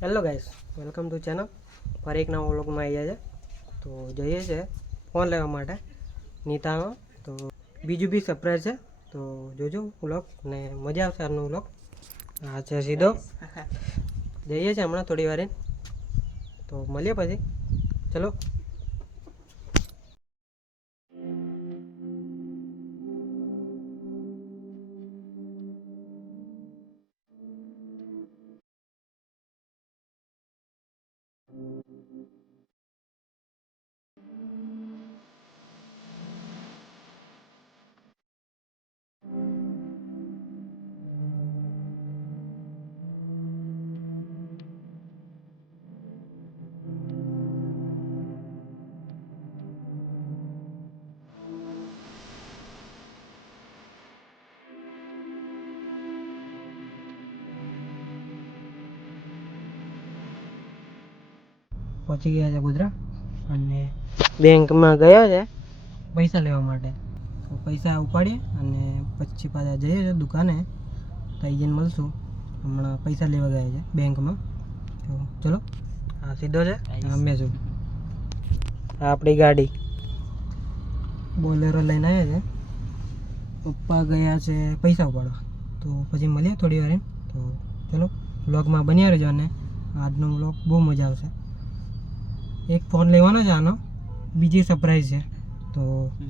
Hello guys, welcome to channel. ફરી એક નવા વ્લોગમાં આવી જાય છે. તો જઈએ છે ફોન લેવા માટે નીતાનો. તો બીજું બી સરપ્રાઈઝ છે, તો જોજો વ્લોગ ને મજા આવશે આજનો વ્લોગ. આ છે સીધો જઈએ છે હમણાં થોડી વાર, તો મળીએ પછી. ચલો. પહોંચી ગયા છે ગોધરા અને બેંકમાં ગયા છે પૈસા લેવા માટે. તો પૈસા ઉપાડીએ અને પછી પાછા જઈએ છીએ દુકાને. ત્યાં જઈને મળશું. હમણાં પૈસા લેવા ગયા છે બેંકમાં. તો ચલો. હા સીધો છે, અમે છું. આ આપણી ગાડી બોલેરો લઈને આવ્યા છે. પપ્પા ગયા છે પૈસા ઉપાડવા. તો પછી મળીએ થોડી વાર. તો ચલો વ્લોગમાં બન્યા રહેજો અને આજનો વ્લોગ બહુ મજા આવશે. એક ફોન લેવાનો છે આનો, બીજી સરપ્રાઈઝ છે. તો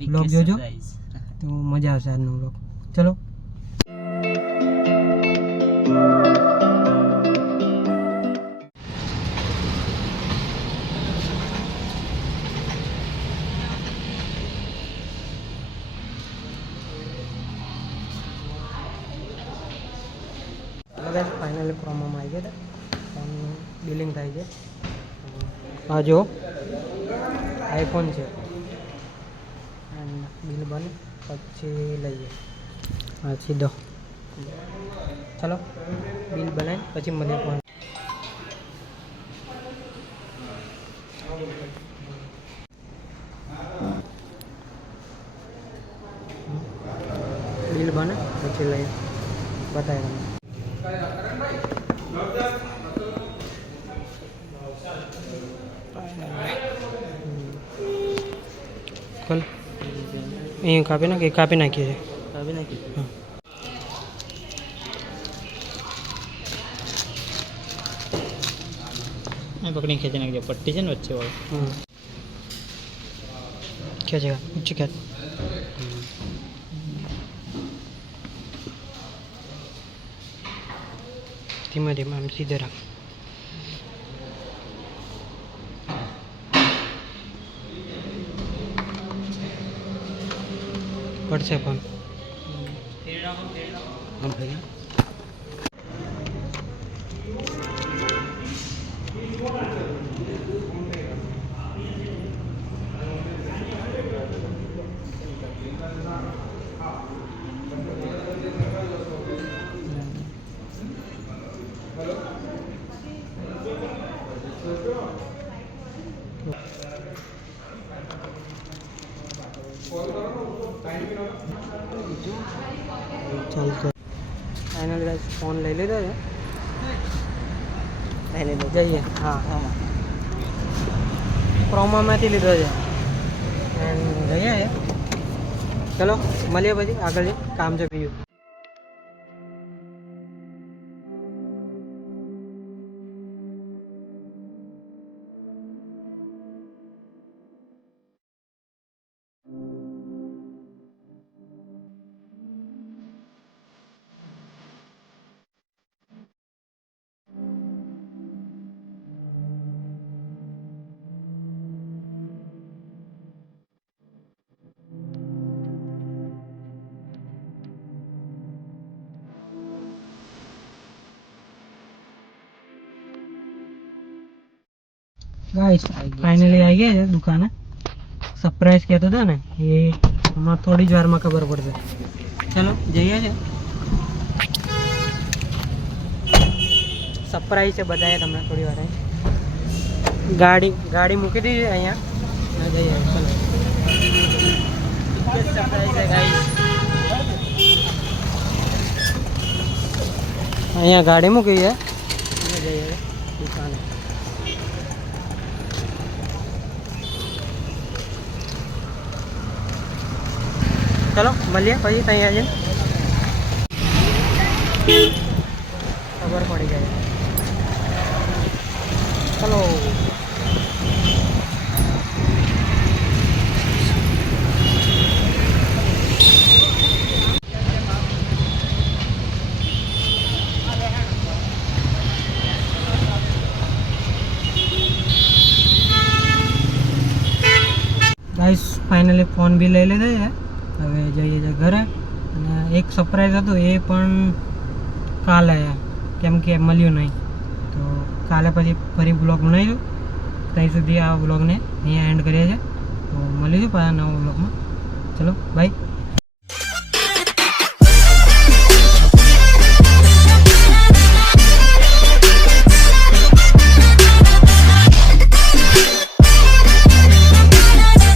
વ્લોગ જોજો, તો મજા આવશે આજનો વ્લોગ. ચલો. ફાઇનલી પ્રોમોમાં આવી ગયા. ફોનનું બિલિંગ થાય છે. હા જો આઈફોન છે. બિલ બને પછી લઈએ. હા સીધો. ચલો બિલ બનાવી પછી મળીએ ફોન. બિલ બને પછી લઈએ. બતાવી તમને. ખોલ. અહીં કાપી નાખીએ છે. કાપી નાખી. હા પકડી ખેંચી નાખજો. પટ્ટી છે ને વચ્ચે વાળો. ખેંચેગા ઊંચી ખેંચ. ધીમે ધીમે આમ સીધે રાખ. પડશે પણ ચાલતો. ફાઇનલ ગાઈસ ફોન લઈ લીધો છે. જઈએ. હા પ્રોમોમાંથી લીધો છે. જઈએ. ચલો મળીએ પછી આગળ કામ છે બીજું. ગાઈસ ફાઇનલી આવી ગયા છે દુકાને. સરપ્રાઈઝ કહેતો હતો ને એ હમણાં થોડી જ વારમાં ખબર પડશે. ચલો જઈએ છે. સરપ્રાઈઝ છે બધાએ તમને થોડી વાર. ગાડી મૂકી દીધી અહીંયા. જઈએ ચલો. સરપ્રાઈઝ છે ગાઈસ. અહીંયા ગાડી મૂકી છે. જઈએ દુકાને. ચલો મળીએ પછી ત્યાં જઈને ખબર પડી જાય. ચલો ગાઈસ ફાઇનલી ફોન બી લઈ લીધો છે. હવે જઈએ છીએ ઘરે. અને એક સરપ્રાઈઝ હતું એ પણ કાલે, કેમ કે મળ્યું નહીં, તો કાલે પછી ફરી બ્લોગ બનાવીશું. ત્યાં સુધી આ બ્લોગને અહીંયા એન્ડ કરીએ છીએ. તો મળીશું પાછા નવા બ્લોગમાં. ચલો બાય.